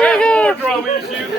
There's more drum issues.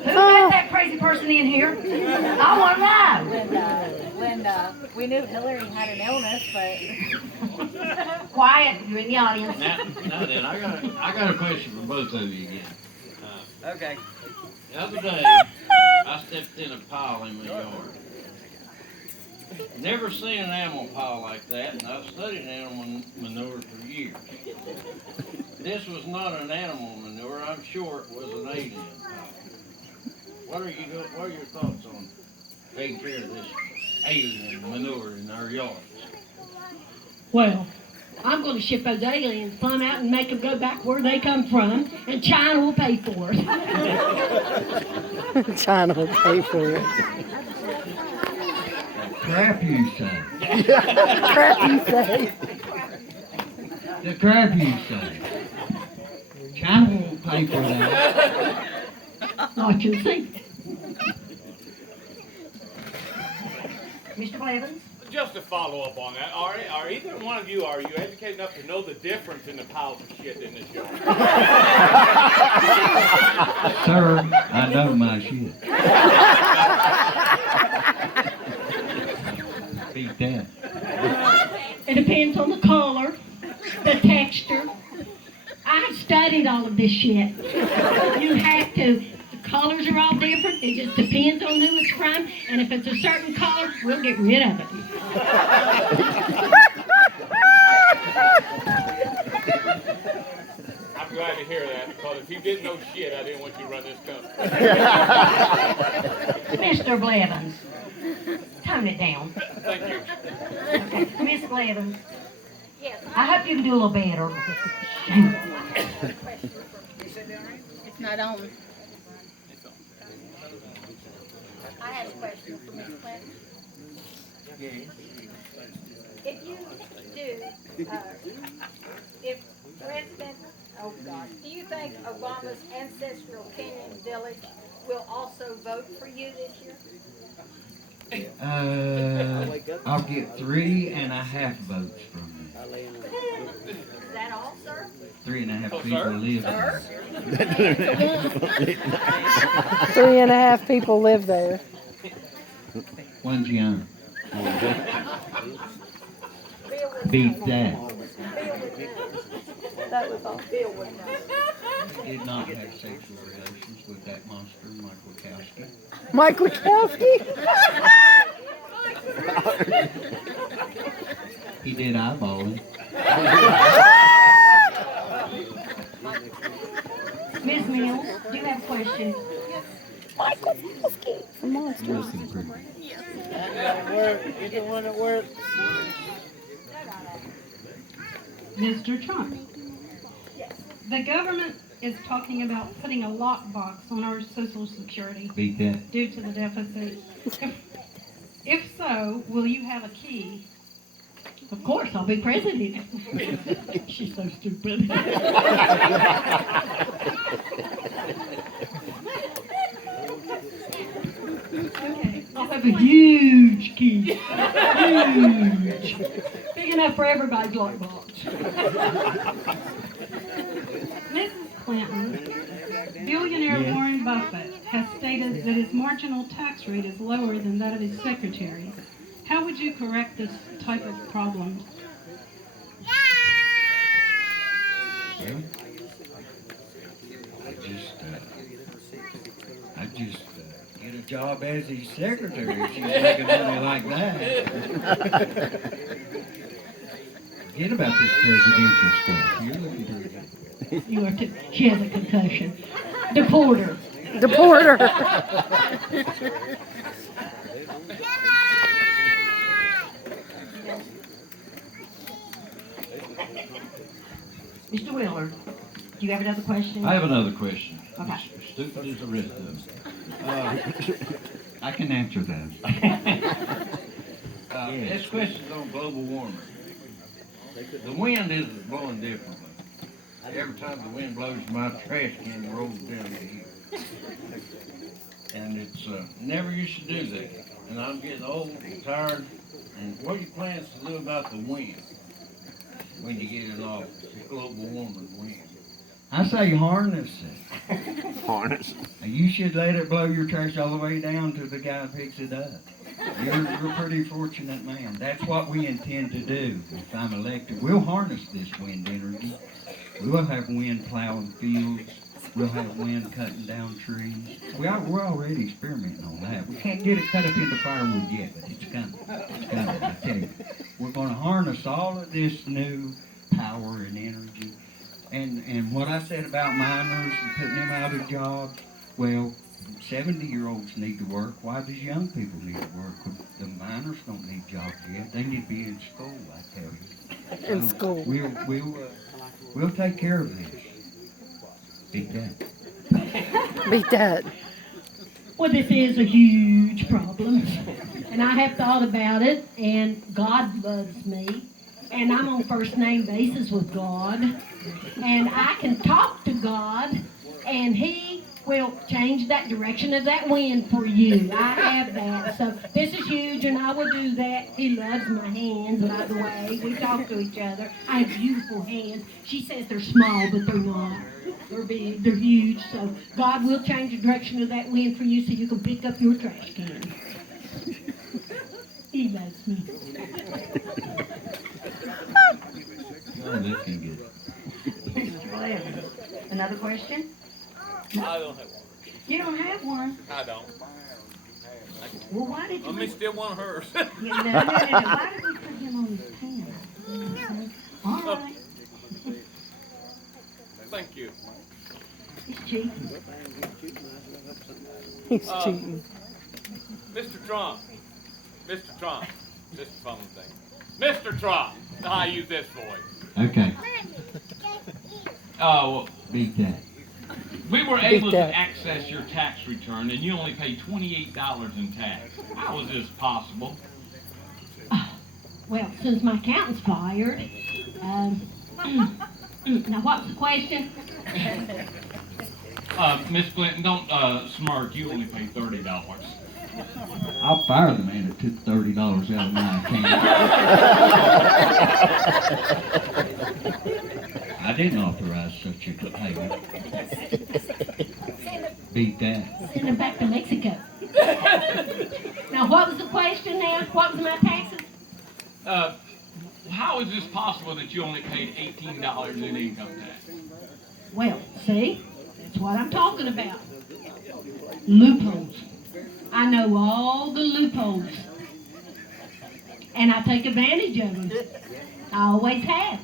Who let that crazy person in here? I want to know. Linda, we knew Hillary had an illness, but Quiet, you're in the audience. Now then, I got a question for both of you again. Okay. The other day, I stepped in a pile in my yard. Never seen an animal pile like that, and I've studied animal manure for years. This was not an animal manure. I'm sure it was an alien pile. What are your thoughts on taking care of this alien manure in our yards? Well, I'm going to ship those aliens plumb out and make them go back where they come from, and China will pay for it. China will pay for it. Crap you say. Crap you say. The crap you say. China will pay for that. Watch and see. Mr. Blevins? Just to follow up on that, are either one of you, are you educated enough to know the difference in the piles of shit in this yard? Sir, I know my shit. Beat that. It depends on the color, the texture. I've studied all of this shit. You have to. The colors are all different. It just depends on who it's from. And if it's a certain color, we'll get rid of it. I'm glad to hear that, because if you didn't know shit, I didn't want you to run this company. Mr. Blevins, tone it down. Thank you. Okay, Miss Blevins, yes, I hope you can do a little better. it's not on. I have a question for Ms. Clinton. If you do, if President, oh God, do you think Obama's ancestral Kenyan village will also vote for you this year? I'll get 3.5 votes from you. Is that all, sir? 3.5 Oh, people sir? live there. 3.5 people live there. One's young. Bill would Beat know. that. Bill would know. That was all. Bill would know. Did not have sexual relations with that monster, Mike Wachowski. Mike Wachowski? He did eyeballing. Ms. Mills, do you have a question? Mike Wachowski. A monster. Listen, pretty. Mr. Trump, the government is talking about putting a lockbox on our Social Security Beat that. due to the deficit. If so, will you have a key? Of course, I'll be president. She's so stupid. Okay. I'll have a huge key. Huge. Big enough for everybody's lockbox. Mrs. Clinton, billionaire Warren Buffett has stated that his marginal tax rate is lower than that of his secretary. How would you correct this type of problem? Well, I just get a job as his secretary if she's making money like that. Forget about this presidential stuff. You're looking pretty good. You are too. She has a concussion. Deport her. Deport her. Mr. Willard, do you have another question? I have another question. Okay. As stupid as the rest of them. I can answer those. This question's on global warming. The wind is blowing differently. Every time the wind blows, my trash can rolls down the hill. And it's never used to do that. And I'm getting old and tired. And what are your plans to do about the wind when you get in office, the global warming wind? I say harness it. Harness. You should let it blow your trash all the way down to the guy who picks it up. You're a pretty fortunate man. That's what we intend to do if I'm elected. We'll harness this wind energy. We'll have wind plowing fields. We'll have wind cutting down trees. We're already experimenting on that. We can't get it cut up into firewood yet, but it's coming. It's coming, I tell you. We're going to harness all of this new power and energy. And what I said about minors and putting them out of jobs, well, 70-year-olds need to work. Why does young people need to work? The minors don't need jobs yet. They need to be in school, I tell you. In school. We'll take care of this. Beat that. Beat that. Well, this is a huge problem, and I have thought about it, and God loves me, and I'm on first name basis with God, and I can talk to God, and He will change that direction of that wind for you. I have that, so this is huge, and I will do that. He loves my hands, by the way. We talk to each other. I have beautiful hands. She says they're small, but they're not. They're big, they're huge, so God will change the direction of that wind for you so you can pick up your trash can. He loves me. Oh, looking good. Mr. Williams, another question? I don't have one. You don't have one. I don't. Well, why did you? Let me steal one of hers. No. Why did we put him on his pants? All right. Thank you. He's cheating. He's cheating. Mr. Trump. Mr. Trump. This is a fun thing. Mr. Trump. I use this voice. Okay, Oh, beat that. we were able to that. access your tax return and you only paid $28 in tax. How is this possible? Well, since my accountant's fired, now what's the question? Miss Clinton, don't smirk. You only paid $30. I'll fire the man that took $30 out of my account. I didn't authorize such a payment. Beat that. Send him back to Mexico. Now, what was the question now? What was my taxes? How is this possible that you only paid $18 in income tax? Well, see, that's what I'm talking about. Loopholes. I know all the loopholes. And I take advantage of them. I always have.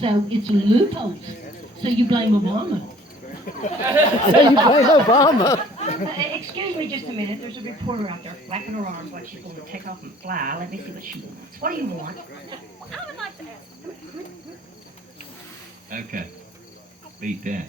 So it's loopholes. So you blame Obama. So you blame Obama. Excuse me just a minute. There's a reporter out there flapping her arms like she's going to take off and fly. Let me see what she wants. What do you want? I would like to ask. Okay, beat that.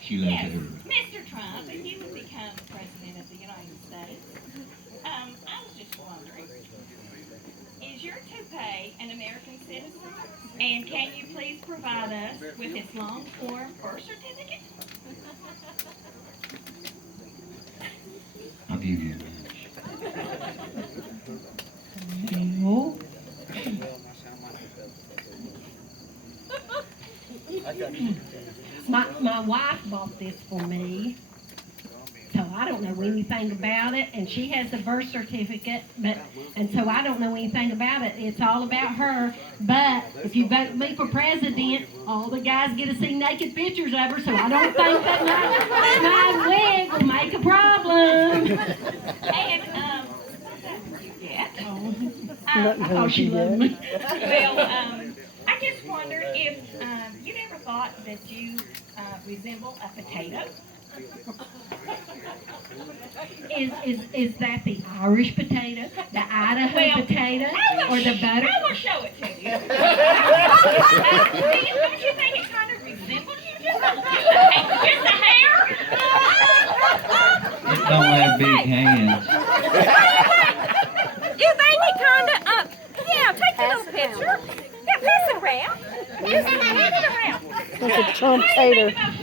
She loves Yes, it. Mr. Trump, if you would become president of the United States, I was just wondering, is your toupee an American citizen? And can you please provide us with its long form birth certificate? I'll give you a No. My wife bought this for me, so I don't know anything about it, and she has a birth certificate, and so I don't know anything about it. It's all about her, but if you vote me for president, all the guys get to see naked pictures of her, so I don't think that my wig will make a problem. And, yet? Oh, she loved me. Well, I just wondered if you ever thought that you resemble a potato? Is that the Irish potato, the Idaho potato, or the butter? I will show it to you. Don't you think it kind of resembles you? Just the hair? It don't have big hands. You think it kind of, yeah, take a little picture. Yeah, pass it around. Pass it around. That's a Trump hater. What do you think about